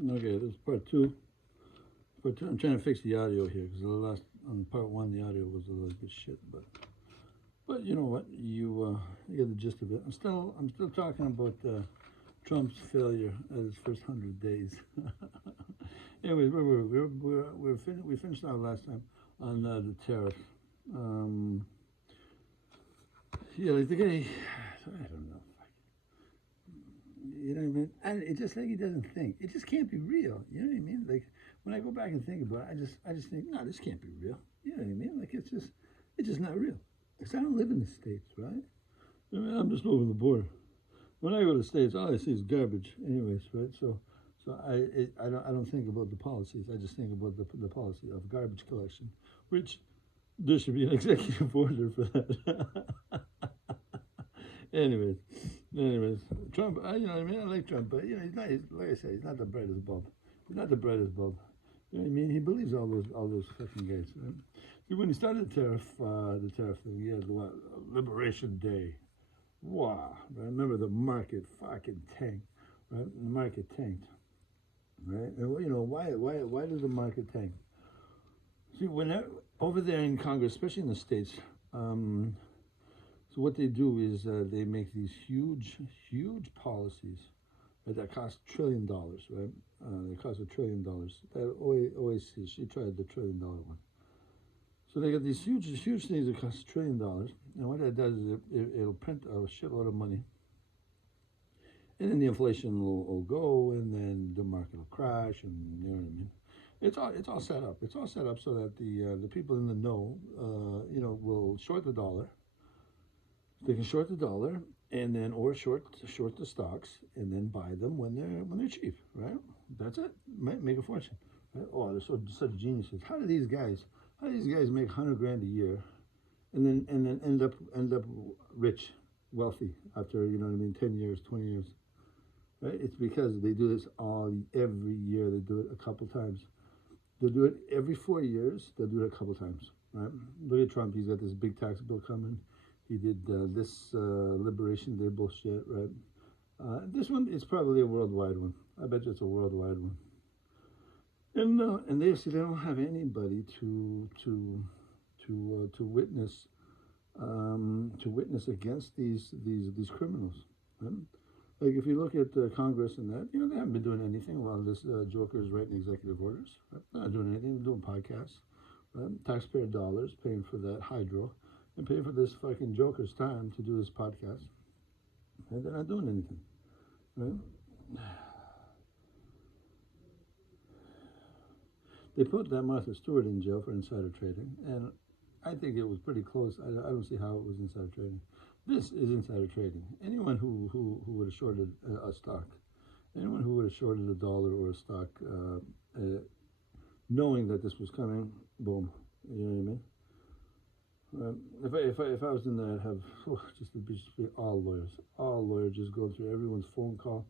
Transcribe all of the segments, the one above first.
Okay, this is part two. Part two. I'm trying to fix the audio here because the last on part one the audio was a little bit shit. But you know what? You get the gist of it. I'm still talking about Trump's failure at his first 100 days. Anyway, we finished our last time on the tariff. Yeah, like the guy. I don't know. You know what I mean? And it's just like he doesn't think. It just can't be real. You know what I mean? Like when I go back and think about it, I just think, no, this can't be real. You know what I mean? Like it's just not real. Because I don't live in the States, right? I mean, I'm just over the border. When I go to the States, all I see is garbage, anyways, right? So I don't think about the policies. I just think about the policy of garbage collection, which there should be an executive order for that. anyways, anyways, Trump. You know what I mean? I like Trump, but you know he's like I said, he's not the brightest bulb. He's not the brightest bulb. You know what I mean? He believes all those fucking guys. Right? See, when he started the tariff thing, he had what, Liberation Day. Wow! I remember the market fucking tanked. Right? The market tanked. Right? And you know why does the market tank? See, over there in Congress, especially in the states, so what they do is they make these huge policies, right, that cost $1 trillion, right? They cost $1 trillion. That OAC, she tried the $1 trillion one. So they got these huge things that cost $1 trillion, and what that does is it'll print a shitload of money, and then the inflation will go, and then the market will crash, and you know what I mean. It's all set up. It's all set up so that the people in the know, will short the dollar. They can short the dollar, and then or short the stocks, and then buy them when they're cheap, right? That's it. Make a fortune. Right? Oh, they're such geniuses. How do these guys make 100 grand a year, and then end up rich, wealthy after 10 years, 20 years? Right? It's because they do this every year. They do it a couple times. They'll do it every 4 years. They'll do it a couple times. Right? Look at Trump. He's got this big tax bill coming. He did this Liberation Day bullshit, right? This one is probably a worldwide one. I bet you it's a worldwide one. And they don't have anybody to witness against these criminals. Right? Like if you look at Congress and that, they haven't been doing anything while this Joker is writing executive orders. Right? They're not doing anything. They're doing podcasts. Right? Taxpayer dollars paying for that hydro. And pay for this fucking Joker's time to do this podcast. And they're not doing anything. Right? They put that Martha Stewart in jail for insider trading, and I think it was pretty close. I don't see how it was insider trading. This is insider trading. Anyone who would have shorted a stock, anyone who would have shorted a dollar or a stock, knowing that this was coming, boom. You know what I mean? If I was in there, I'd have just be all lawyers just go through everyone's phone call,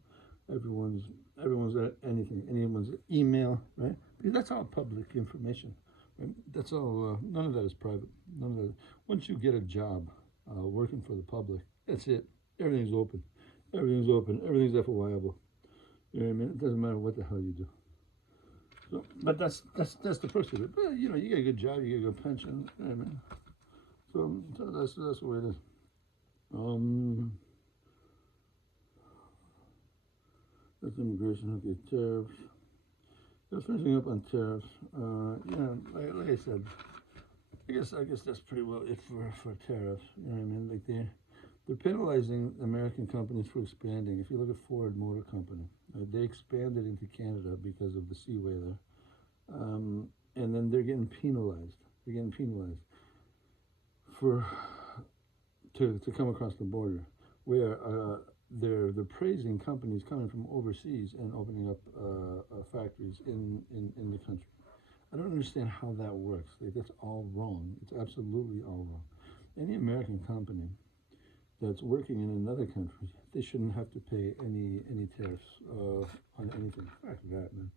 everyone's anyone's email, right? Because that's all public information, right? That's all. None of that is private. None of that. Once you get a job working for the public, that's it. Everything's open. Everything's open. Everything's FOIable. You know what I mean? It doesn't matter what the hell you do. So, but that's the perks of it. But you get a good job, you get a good pension. You know what I mean? So that's the way it is. That's immigration. Okay, tariffs. Just finishing up on tariffs. Like I said, I guess that's pretty well it for tariffs. You know what I mean? Like they're penalizing American companies for expanding. If you look at Ford Motor Company, they expanded into Canada because of the Seaway there, and then they're getting penalized. They're getting penalized to come across the border, where they're praising companies coming from overseas and opening up factories in the country. I don't understand how that works. Like, that's all wrong. It's absolutely all wrong. Any American company that's working in another country, they shouldn't have to pay any tariffs on anything. Fuck that, man.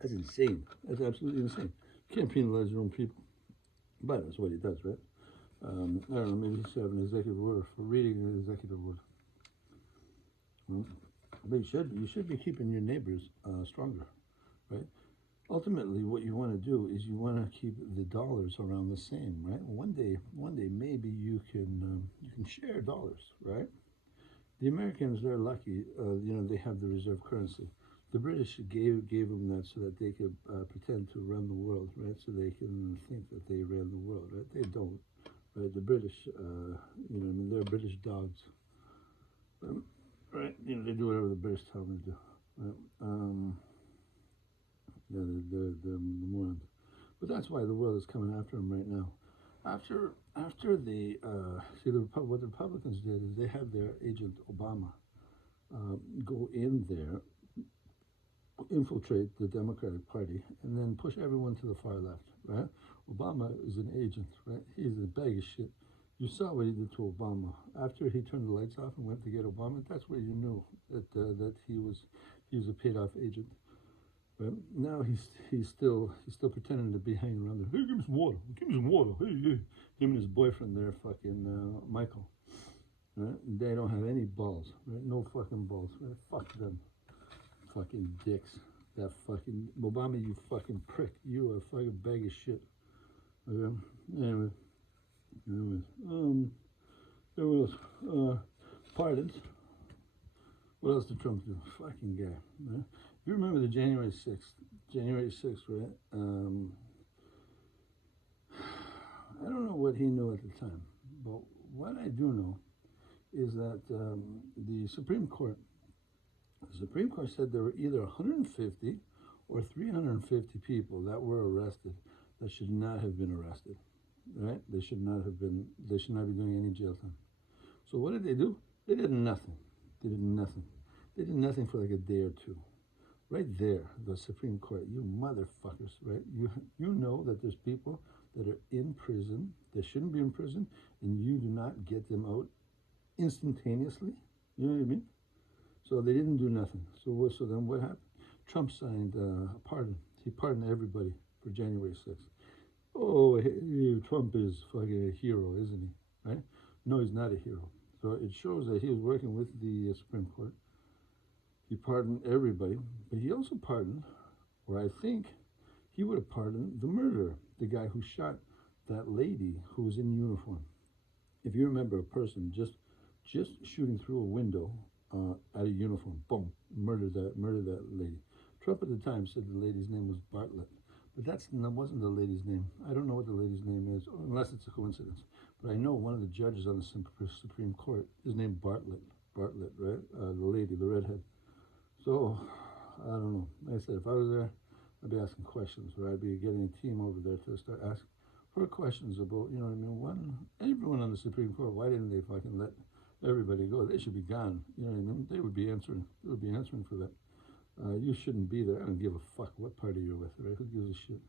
That's insane. That's absolutely insane. You can't penalize your own people. But that's what he does, right? I don't know, maybe he should have an executive order for reading an executive order. But you should be keeping your neighbors stronger, right? Ultimately, what you want to do is you want to keep the dollars around the same, right? One day, maybe you can share dollars, right? The Americans, they're lucky. They have the reserve currency. The British gave them that so that they could pretend to run the world, right? So they can think that they ran the world, right? They don't, right? The British, they're British dogs, right? They do whatever the British tell them to do, right? They're morons. But that's why the world is coming after them right now. After the what the Republicans did is they had their agent Obama go in there, infiltrate the Democratic Party, and then push everyone to the far left. Right? Obama is an agent. Right? He's a bag of shit. You saw what he did to Obama after he turned the lights off and went to get Obama. That's where you knew that he was a paid off agent. But now he's still pretending to be hanging around there. Hey, give me some water. Give me some water. Hey, hey. Him and his boyfriend there, fucking Michael. Right? They don't have any balls. Right? No fucking balls. Right? Fuck them. Fucking dicks. That fucking Obama, you fucking prick. You are a fucking bag of shit. Okay? Anyways. There was pardons. What else did Trump do? Fucking guy. Right? You remember the January 6th, right? I don't know what he knew at the time, but what I do know is that the Supreme Court said there were either 150 or 350 people that were arrested that should not have been arrested, right? They should not be doing any jail time. So what did they do? They did nothing. They did nothing for like a day or two. Right there, the Supreme Court, you motherfuckers, right? You know that there's people that are in prison, they shouldn't be in prison, and you do not get them out instantaneously. You know what I mean? So they didn't do nothing. So then what happened? Trump signed a pardon. He pardoned everybody for January 6th. Oh, Trump is fucking a hero, isn't he? Right? No, he's not a hero. So it shows that he was working with the Supreme Court. He pardoned everybody, but he also pardoned, or I think he would have pardoned the murderer, the guy who shot that lady who was in uniform. If you remember a person just shooting through a window at a uniform, boom, murdered that lady. Trump at the time said the lady's name was Bartlett, but that wasn't the lady's name. I don't know what the lady's name is, unless it's a coincidence. But I know one of the judges on the Supreme Court is named Bartlett, right? The lady, the redhead. So, I don't know. Like I said, if I was there, I'd be asking questions, or I'd be getting a team over there to start asking her questions about, you know what I mean, everyone on the Supreme Court, why didn't they fucking let everybody go? They should be gone, you know what I mean? They would be answering for that. You shouldn't be there. I don't give a fuck what party you're with, right? Who gives a shit,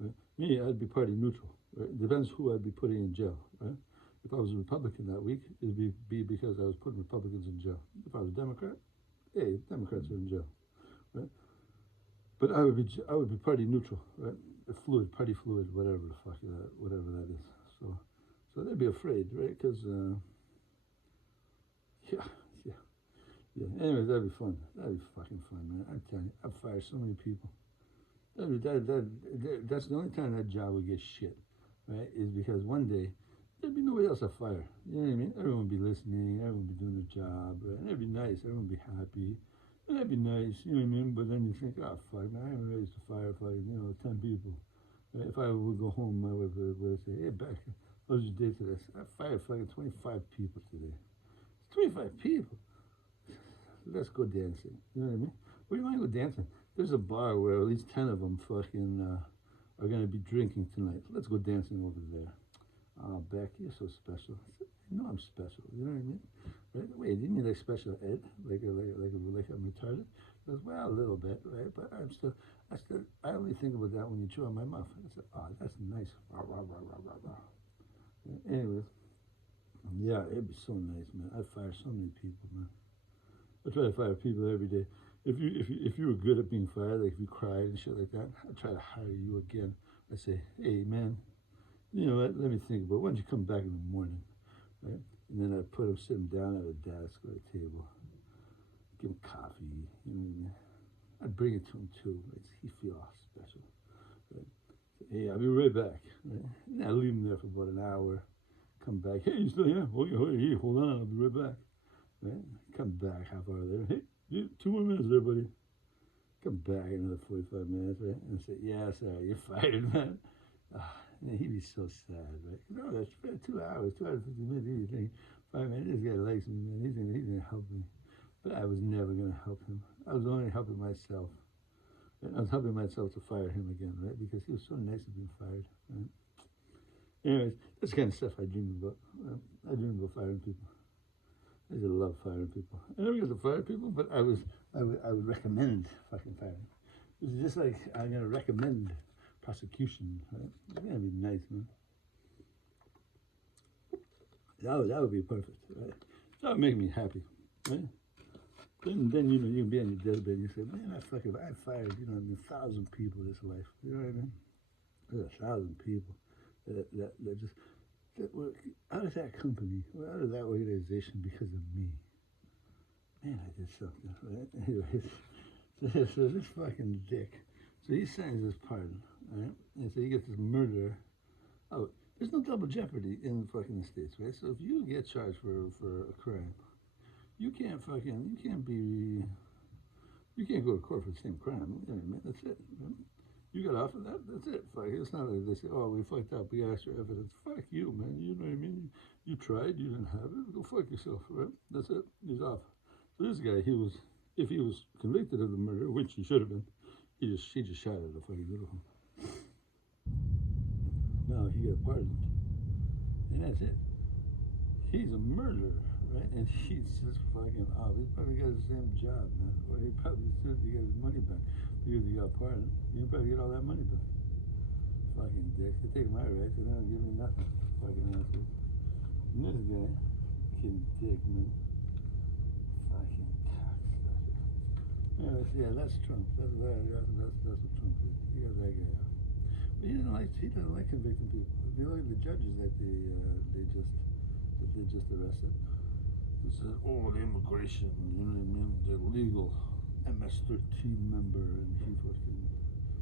right? Me, I'd be party neutral, right? It depends who I'd be putting in jail, right? If I was a Republican that week, it'd be because I was putting Republicans in jail. If I was a Democrat, hey, Democrats are in jail, right? But I would be party neutral, right? Party fluid, whatever the fuck whatever that is. So they'd be afraid, right? Because yeah. Anyways, that'd be fun. That'd be fucking fun, man. I'm telling you, I've fired so many people. That's the only time that job would get shit, right? Is because one day there'd be nobody else to fire. You know what I mean? Everyone would be listening. Everyone would be doing their job. Right? And it'd be nice. Everyone would be happy. And that'd be nice. You know what I mean? But then you think, oh, fuck, man, I am ready to fire, 10 people. Right? If I would go home, my wife would say, hey, Beck, how was your day today? I fired fucking 25 people today. 25 people. Let's go dancing. You know what I mean? Where do you want to go dancing? There's a bar where at least 10 of them fucking are going to be drinking tonight. Let's go dancing over there. Oh, Beck, you're so special. I know I'm special. You know what I mean? Right? Wait, you mean like special ed? Like I'm retarded? He goes, well, a little bit, right? But I only think about that when you chew on my mouth. I said, oh, that's nice. Rah, rah, rah, rah, rah, rah. Anyways, yeah, it'd be so nice, man. I'd fire so many people, man. I try to fire people every day. If you were good at being fired, like if you cried and shit like that, I'd try to hire you again. I say, hey, man, you know what? Let me think about it. Why don't you come back in the morning, right? And then I put him sitting down at a desk or a table. give him coffee, you know what I mean? I'd bring it to him too, right? So he'd feel all special, right? So, hey, I'll be right back, right? And I'd leave him there for about an hour, come back, hey, you still here? Hey, hold on, I'll be right back, right? Come back half hour later, hey, 2 more minutes there, buddy. Come back another 45 minutes, right? And I say, yeah, sorry, you're fired, man. And he'd be so sad, right? No, that's 2 hours, 2 hours, 50 minutes. He'd think, 5 minutes, this guy likes me, man. He's gonna help me. But I was never gonna help him. I was only helping myself. And I was helping myself to fire him again, right? Because he was so nice of being fired, right? Anyways, that's the kind of stuff I dream about. I dream about firing people. I just love firing people. I never get to fire people, but I would recommend fucking firing. It's just like I'm gonna recommend prosecution, right? It's gonna be nice, man. That would be perfect, right? That would make me happy, right? Then you know you can be on your deathbed and you say, man, I fired, you know, 1,000 people this life. You know what I mean? There's 1,000 people that just were out of that company, or out of that organization because of me. Man, I did something, right? Anyways, so this fucking dick. So he signs this pardon, right? And so he gets this murder. Oh, there's no double jeopardy in fucking the States, right? So if you get charged for a crime, you can't go to court for the same crime. You know what I mean? That's it. Right? You got off of that, that's it. Fuck, it's not like they say, oh, we fucked up, we got extra evidence. Fuck you, man. You know what I mean? You tried, you didn't have it. Go fuck yourself, right? That's it. He's off. So this guy, if he was convicted of the murder, which he should have been, he just shot at a fucking beautiful. No, he got pardoned. And that's it. He's a murderer, right? And he's just fucking off. He's probably got the same job, man. Or he probably should to get his money back because he got pardoned. You probably get all that money back. Fucking dicks. They take my rights and they don't give me nothing. Fucking assholes. And this guy, fucking dick, man. Fucking cocksucker. Yeah, that's Trump. That's what Trump did. He got that guy out. But he doesn't like convicting people. If you look at the judges that they just arrested, he said, oh, the immigration, you know what I mean? The legal MS-13 member, and he fucking,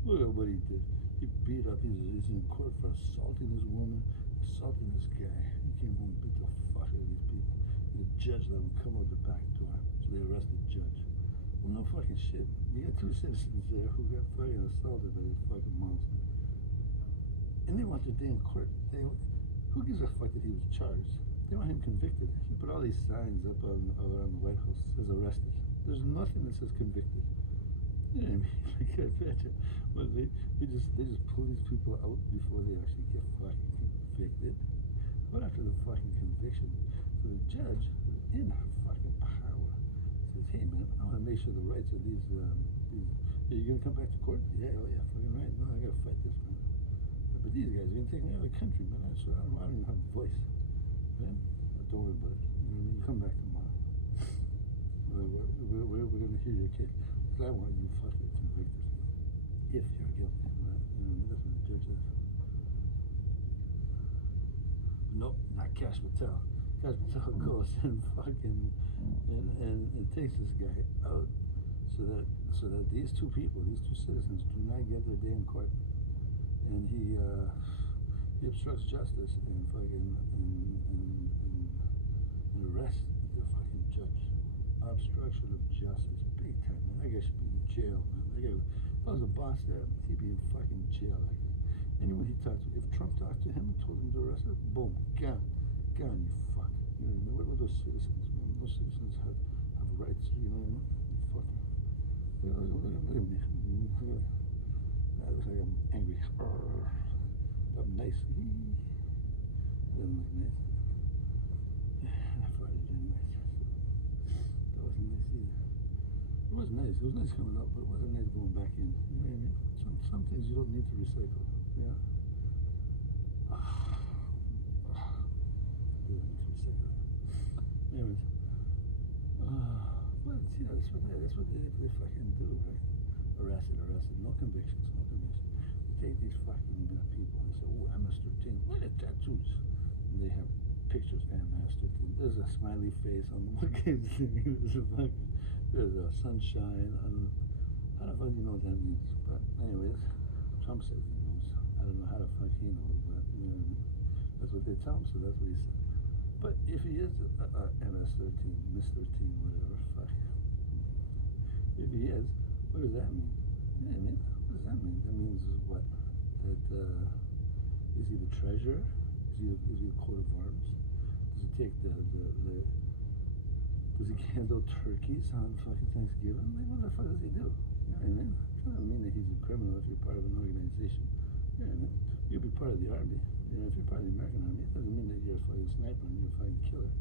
look at what he did. He beat up, he's in court for assaulting this woman, assaulting this guy. He came home and beat the fuck out of these people. And the judge let him come out the back door. So they arrested the judge. Well, no fucking shit. You got 2 citizens there who got fucking assaulted by this fucking monster. And they want their day in court. Who gives a fuck that he was charged? They want him convicted. He put all these signs up around the White House. Says arrested. There's nothing that says convicted. You know what I mean? Like, I bet you. Well, they just pull these people out before they actually get fucking convicted. But after the fucking conviction, so the judge, in her fucking power, says, hey man, I want to make sure the rights of these you gonna come back to court? Yeah, oh yeah, fucking right. No, I gotta fight this, man. But these guys are gonna take me out of the country, man. I don't even have a voice. Man, don't worry about it. You know what I mean? You come back tomorrow. We're gonna hear your case. Because I want you fucking convicted. If you're guilty. Right? You know, that's what the judge says. Nope, not Cash Patel. Cash Patel goes and fucking and takes this guy out so that these 2 people, these 2 citizens, do not get their day in court. And he obstructs justice and fucking and arrests the fucking judge. Obstruction of justice, big time, man. That guy should be in jail, man. That guy, if I was a boss there, he'd be in fucking jail. Like anyone he talked to, if Trump talked to him and told him to arrest him, boom, gone, you fuck. You know what I mean? What about those citizens, man? Those citizens have rights. You know what I mean? Fucking. Look at me. That looks like I'm angry. I'm nice. That doesn't look nice. I farted anyways. That wasn't nice either. It was nice. It was nice coming out, but it wasn't nice going back in. You know what I mean? Some things you don't need to recycle. Yeah. You don't need to recycle. Anyways. But you know, that's what they fucking do, right? Arrested. No convictions. They take these fucking people and say, oh, MS-13. Look at tattoos. And they have pictures of MS-13. There's a smiley face on the one guy's thing. There's sunshine. How the fuck do you know what that means? But anyways, Trump says he knows. I don't know how the fuck he knows, but you know what I mean? That's what they tell him, so that's what he said. But if he is a MS-13, Miss-13, whatever, fuck. If he is, what does that mean? You know what I mean? What does that mean? That means what? That is he the treasurer? Is he a coat of arms? Does he take does he handle turkeys on fucking Thanksgiving? Like, what the fuck does he do? You know what I mean? It doesn't mean that he's a criminal if you're part of an organization. You know what I mean? You could be part of the army. You know, if you're part of the American army, it doesn't mean that you're a fucking sniper and you're a fucking killer.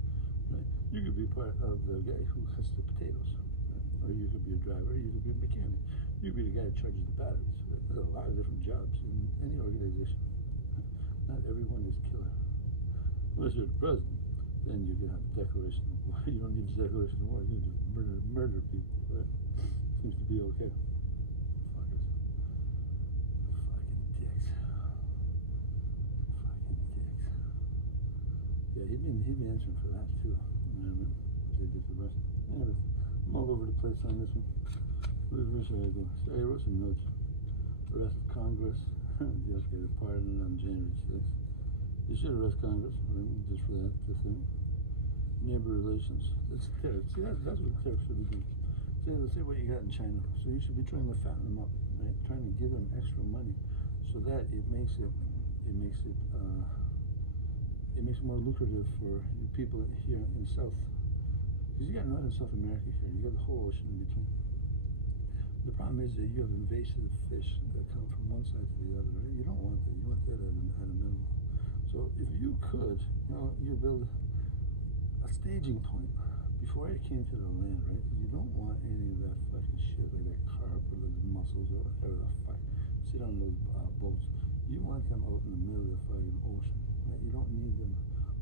Right? You could be part of the guy who cuts the potatoes. Right? Or you could be a driver, you could be a mechanic. You could be the guy that charges the batteries. Right? There's a lot of different jobs in any organization. Not everyone is killer. Unless you're the president, then you can have a declaration of war. You don't need a declaration of war. You can just murder people, right? Seems to be okay. Fuckers. Fucking dicks. Fucking dicks. Yeah, he'd be answering for that too. You know what I mean? They did the rest. Anyway, I'm all over the place on this one. Where should I go? So I wrote some notes. Arrest Congress. Yesterday, pardon on January 6th. You should arrest Congress, right? Just for that, the thing. Neighbor relations. That's tariffs. See, that's what tariffs should be doing. Let's say what you got in China. So you should be trying to fatten them up, right? Trying to give them extra money, so that it makes it more lucrative for you people here in South. Because you got North and South America here. You got the whole ocean in between. The problem is that you have invasive fish that come from one side to the other, right? You don't want that. You want that at a minimum. So if you could, you build a staging point before it came to the land, right? Because you don't want any of that fucking shit like that carp or those mussels or whatever the fuck sit on those boats. You want them out in the middle of the fucking ocean, right? You don't need them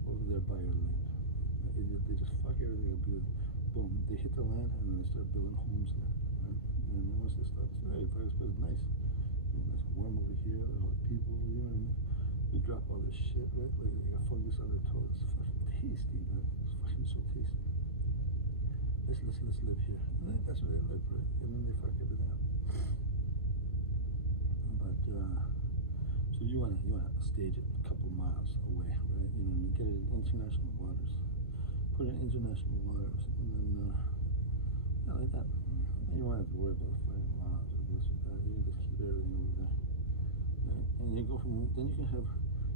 over there by your land. Right? They just fuck everything up because, boom, they hit the land and then they start building homes there, right? And then once they start, hey, this place is nice. It's warm over here, there's all the people, you know what I mean? They drop all this shit, right? Like they got fungus on their toes. It's fucking tasty, man. It's fucking so tasty. Let's live here. And then that's where they live, right? And then they fuck everything up. But so you wanna stage it a couple miles away, right? You know what I mean? Get it in international waters. Put it in international waters, and then like that. And you won't have to worry about fighting laws or this or that. You can just keep everything over there. Right? And you go from then you can have.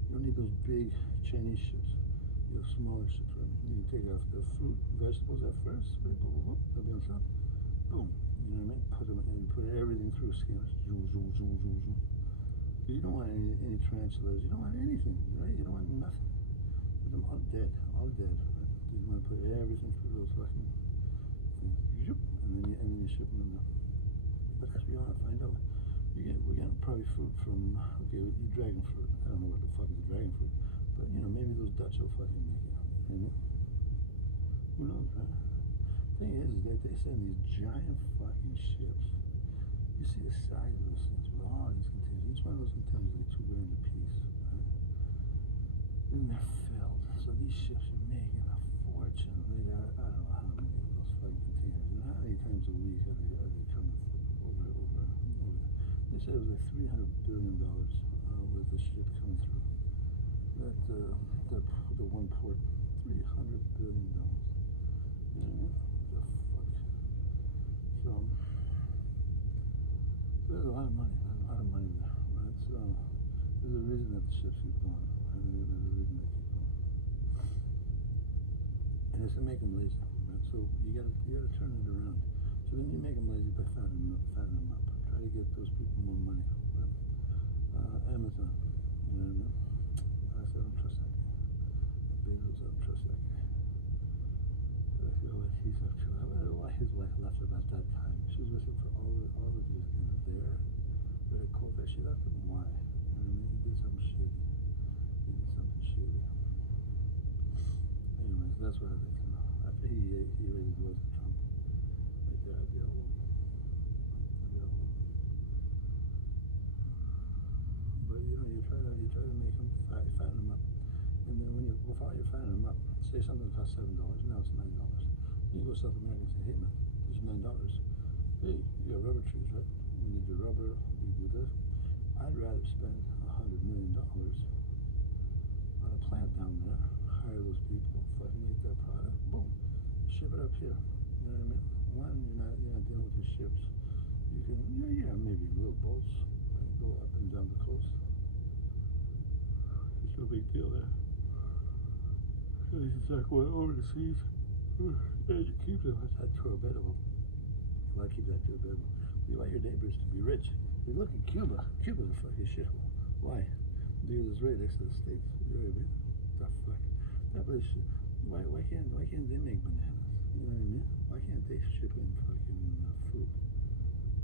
You don't need those big Chinese ships. You have smaller ships, right? You can take off the fruit, vegetables at first, right? They'll be on top. Boom. You know what I mean? Put them and put everything through scanners. Zoom, zoom, zoom, zoom, zoom. You don't want any tarantulas. You don't want anything, right? You don't want nothing. Put them all dead, Right? You want to put everything through those fucking things. And then you ship them in there. But that's what you want to find out. We're getting probably fruit from, dragon fruit. I don't know what the fuck is dragon fruit, but maybe those Dutch will fucking make it. You know? Who knows, right? Thing is that they send these giant fucking ships. You see the size of those things with all these containers. Each one of those containers is like $2 grand a piece, right? And they're filled. So these ships are making a fortune. They got, I don't know how many of those fucking containers. And how many times a week are they coming over? They said it was like $300 billion worth of shit coming through. The one port, $300 billion. You know what I mean? The fuck. So there's a lot of money. There's a lot of money there, right? So there's a reason that the ships keep going. Right? There's a reason they keep going. And it's to make them lazy, right? So you gotta turn it around. So then you make them lazy by fattening them up. Try to get those people more money. Right? Amazon, you know what I mean? I said I don't trust that guy. Bezos, I don't trust that guy. I feel like he's up to. I don't know why his wife left about that time. She was with him for all of years, and there, very cold that she left him. Why? You know what I mean? He did something shady. Anyways, that's what I think. After he raised his voice to Trump, right there, I'd be all over. But you try to make them fatten them up, and then while you're fattening them up, say something costs $7, now it's $9. You go to South America and say, hey man, this $109. Hey, you got rubber trees, right? You need your rubber, you do this. I'd rather spend $100 million on a plant down there, hire those people, fucking make that product, boom, ship it up here. You know what I mean? One, you're not dealing with the ships. You can, maybe little boats, right? Go up and down the coast. It's no big deal there. You can start going over the seas. Yeah, you keep them. That's unbearable. Why keep that too unbearable? You want your neighbors to be rich. You look at Cuba. Cuba's a fucking shithole. Why? Because it's right next to the States. You know what I mean? The fuck? That place. Why can't they make bananas? You know what I mean? Why can't they ship in fucking fruit?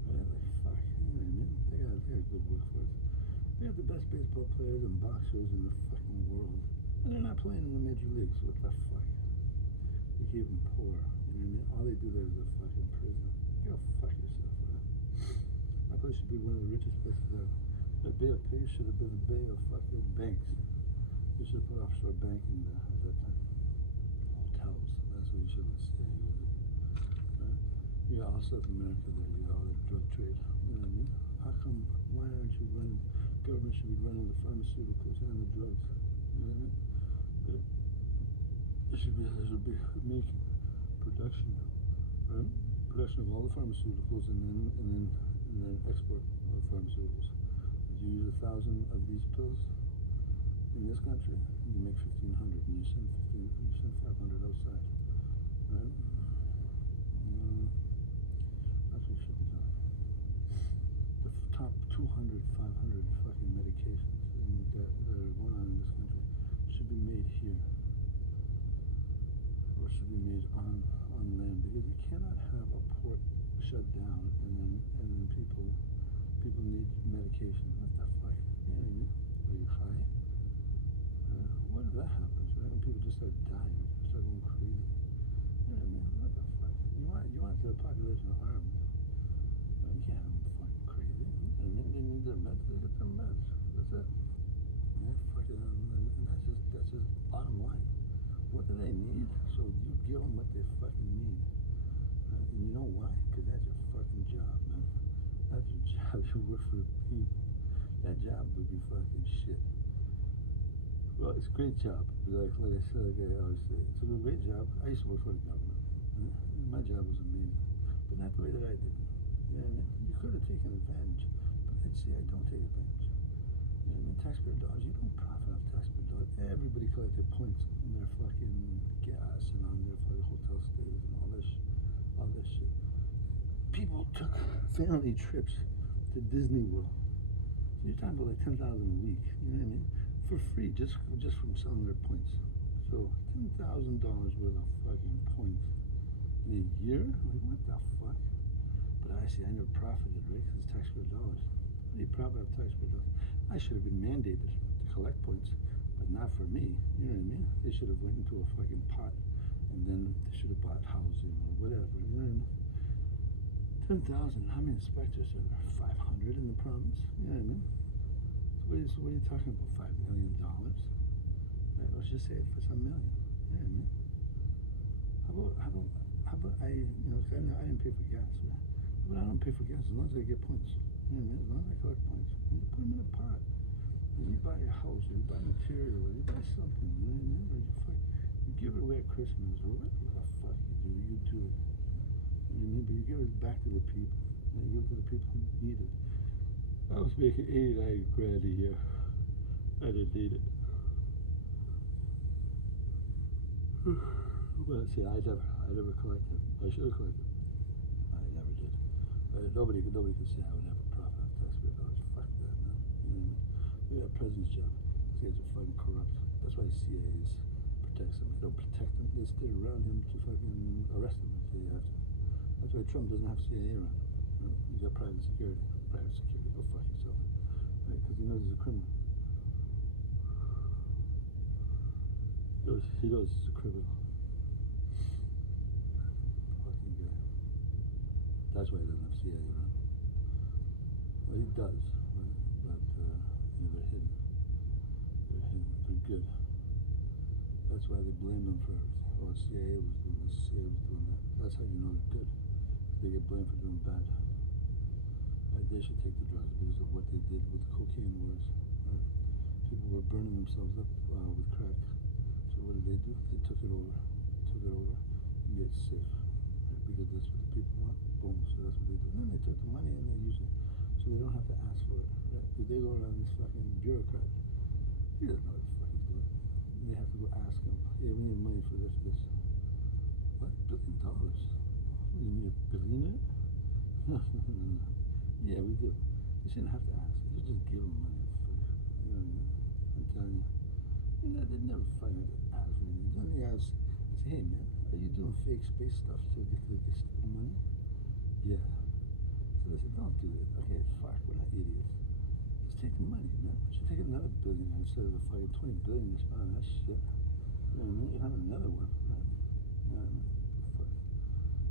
Right? Like fuck. You know what I mean? They got good workforce. They got the best baseball players and boxers in the fucking world, and they're not playing in the major leagues. What the fuck? You keep them poor. You know what I mean? All they do there is a fucking prison. Go fuck yourself, right? That place should be one of the richest places ever. That Bay of Pigs should have been a bay of fucking banks. You should have put offshore banking there at that time. Hotels. That's what you should have said. Right? You got all South America there. You got all the drug trade. You know what I mean? How come? Why aren't you running? Government should be running the pharmaceuticals and the drugs. You know what I mean? There should be making production, right? Production of all the pharmaceuticals and then export of pharmaceuticals. If you use 1,000 of these pills in this country, you make 1,500, and you send 500 outside, right? That's what should be done. The top 200, 500 fucking medications that are going on in this country should be made here. Or should be made on land, because you cannot have a port shut down and then people need medication. What the fuck? You know what I mean? Are you high? What if that happens, right? When people just start dying, start going crazy. You know what I mean? What the fuck? You want the population armed. You can't have them fucking crazy. You know what I mean? They need their meds, they get their meds. That's it. Yeah, fuck it. And that's just bottom line. What do they need? So you give them what they fucking need. And you know why? Because that's your fucking job, man. That's your job. You work for the people. That job would be fucking shit. Well, it's a great job. Like I said, like I always say, it's a great job. I used to work for the government. My job was amazing. But not the way that I did it. You know what I mean? You could have taken advantage. But I'd say I don't take advantage. You know what I mean? Taxpayer dollars, you don't profit off taxpayer dollars. Everybody collected points on their fucking gas and on their fucking hotel stays and all this shit. People took family trips to Disney World. So you're talking about like $10,000 a week, you know what I mean? For free, just from selling their points. So $10,000 worth of fucking points in a year? Like what the fuck? But I never profited, right? Because it's taxpayer dollars. How do you profit off taxpayer dollars? I should have been mandated to collect points, but not for me. You know what I mean? They should have went into a fucking pot, and then they should have bought housing or whatever. You know what I mean? 10,000. How many inspectors are there? 500 in the province. You know what I mean? So what are you talking about? $5 million? Right, let's just say it's $1 million. You know what I mean? How about I didn't pay for gas, right? But I don't pay for gas as long as I get points. You know what I mean? As long as I collect points, and you put them in a pot. And you buy a house, or you buy material, or you buy something. You know what I mean? Or you give it away at Christmas, or whatever the fuck you do. You do it. You know what I mean? But you give it back to the people. And you give it to the people who need it. I was making $89,000 a year. I didn't need it. But see, I never collected. I should have collected. I never did. Nobody could say I would have a profit off taxpayer dollars. Fuck that, man. You know what I mean? Look at that president's job. These guys are fucking corrupt. That's why the CIA protects him. They don't protect him. They stay around him to fucking arrest him if they have to. That's why Trump doesn't have CIA around him. You know? He's got private security. Private security. Go fuck yourself. Right? Because he knows he's a criminal. He knows he's a criminal. Fucking guy. That's why he doesn't have CIA around. Well, he does, right? But they're hidden. They're hidden. They're good. That's why they blame them for everything. Oh, CIA was doing this. CIA was doing that. That's how you know they're good. they get blamed for doing bad. Right? They should take the drugs because of what they did with the cocaine wars. Right? People were burning themselves up with crack. So what did they do? They took it over, and get safe. Right? Because that's what the people want. Boom. So that's what they do. And then they took the money and they use it, so they don't have to ask for it. Right? Because they go around this fucking bureaucrat. He doesn't know what the fuck he's doing. And they have to go ask him. Yeah, we need money for this. What? $1 billion? What, you need a billionaire? No. Yeah, we do. You shouldn't have to ask. You should just give them money. You know what I mean? I'm telling you. They never fucking ask for anything. The only thing I say, hey man, are you doing fake space stuff to get money? Yeah. So they said, don't do it. Okay, fuck, we're not idiots. Just take the money, man. You should take another $1 billion instead of the fucking $20 billion you spent on that shit. You know what I mean? You have another one, right? You know what I mean? Fuck.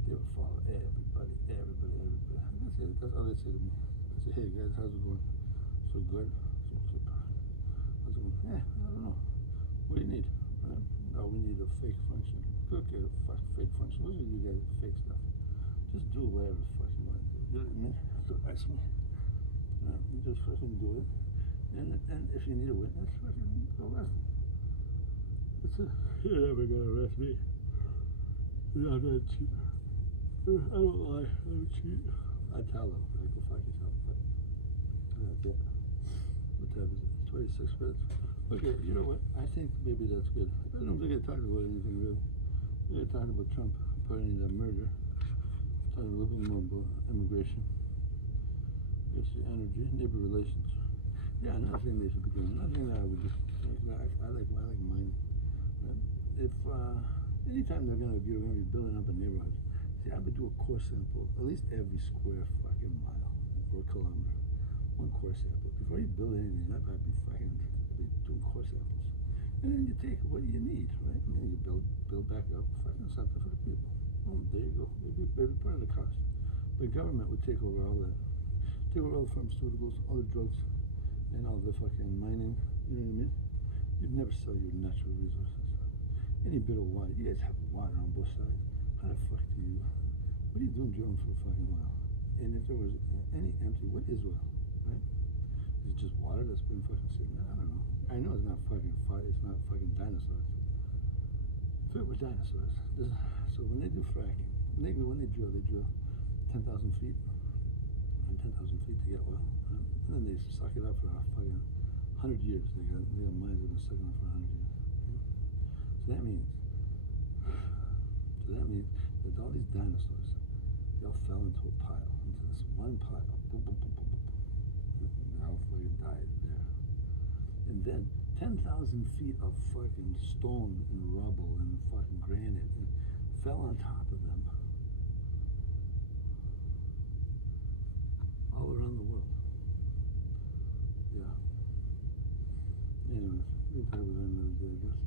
They would follow everybody. That's it. That's all they say to me. I say, hey guys, how's it going? So good. How's it going? I don't know. What do you need? Right? No, we need a fake function. Okay, fuck fake function. What do you guys fake stuff? Just do whatever the fuck you want to do. You know what I mean? Don't ask me. You just fucking do it. And if you need a witness, fucking arrest him. That's it. You're never gonna arrest me. I'm not cheat. I don't lie. I don't cheat. I tell them. Like, go fuck yourself. But that's it. What time is it? 26 minutes. Okay, you know what? I think maybe that's good. I don't think I talked about anything really. We're talking about Trump apparently that murder. Talking a little bit more about immigration. It's the energy, neighbor relations. Yeah, another thing they should be doing. Another thing that I would just I like mining. If anytime they're gonna be building up a neighborhood, see, I would do a core sample at least every square fucking mile or kilometer. One core sample before you build anything. I'd be doing core samples, and then you take what you need, right? And then you build back up fucking something for the people. Oh, there you go. Maybe part of the cost. But government would take over all that. Take over all the pharmaceuticals, all the drugs, and all the fucking mining. You know what I mean? You'd never sell your natural resources. Any bit of water. You guys have water on both sides. How the fuck do you? What are you doing drilling for a fucking oil? And if there was any empty, what is oil, right? Is it just water that's been fucking sitting there? I don't know. I know it's not fucking fire. It's not fucking dinosaurs. If it were dinosaurs, so when they do fracking, when they drill 10,000 feet, and 10,000 feet to get oil, right? And then they suck it up for a fucking 100 years. They got mines that have been sucking up for 100 years. Right? So that means that all these dinosaurs, they all fell into a pile, into this one pile. Boom, boom, boom, boom, boom. They all fucking died there. And then 10,000 feet of fucking stone and rubble and fucking granite and fell on top of them all around the world. Yeah. Anyways, we can talk about that another day, I guess.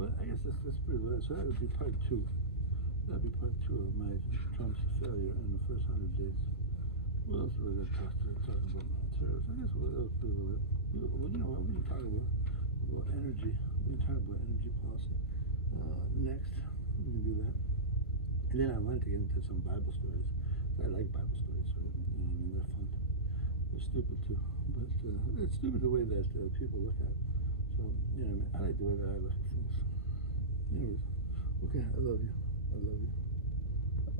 But I guess that's pretty much it. So that would be part 2. That'd be part 2 of my Trump's failure in the first 100 days. What else was I talk about? Tariffs. I guess what else was it? Well, you know what? We can talk about energy. We can talk about energy policy. Next, we can do that. And then I wanted to get into some Bible stories. I like Bible stories, right? You know what I mean? They're fun. They're stupid too, but it's stupid the way that people look at it. So, you know what I mean? I like the way that I look at things. Anyways, okay, I love you.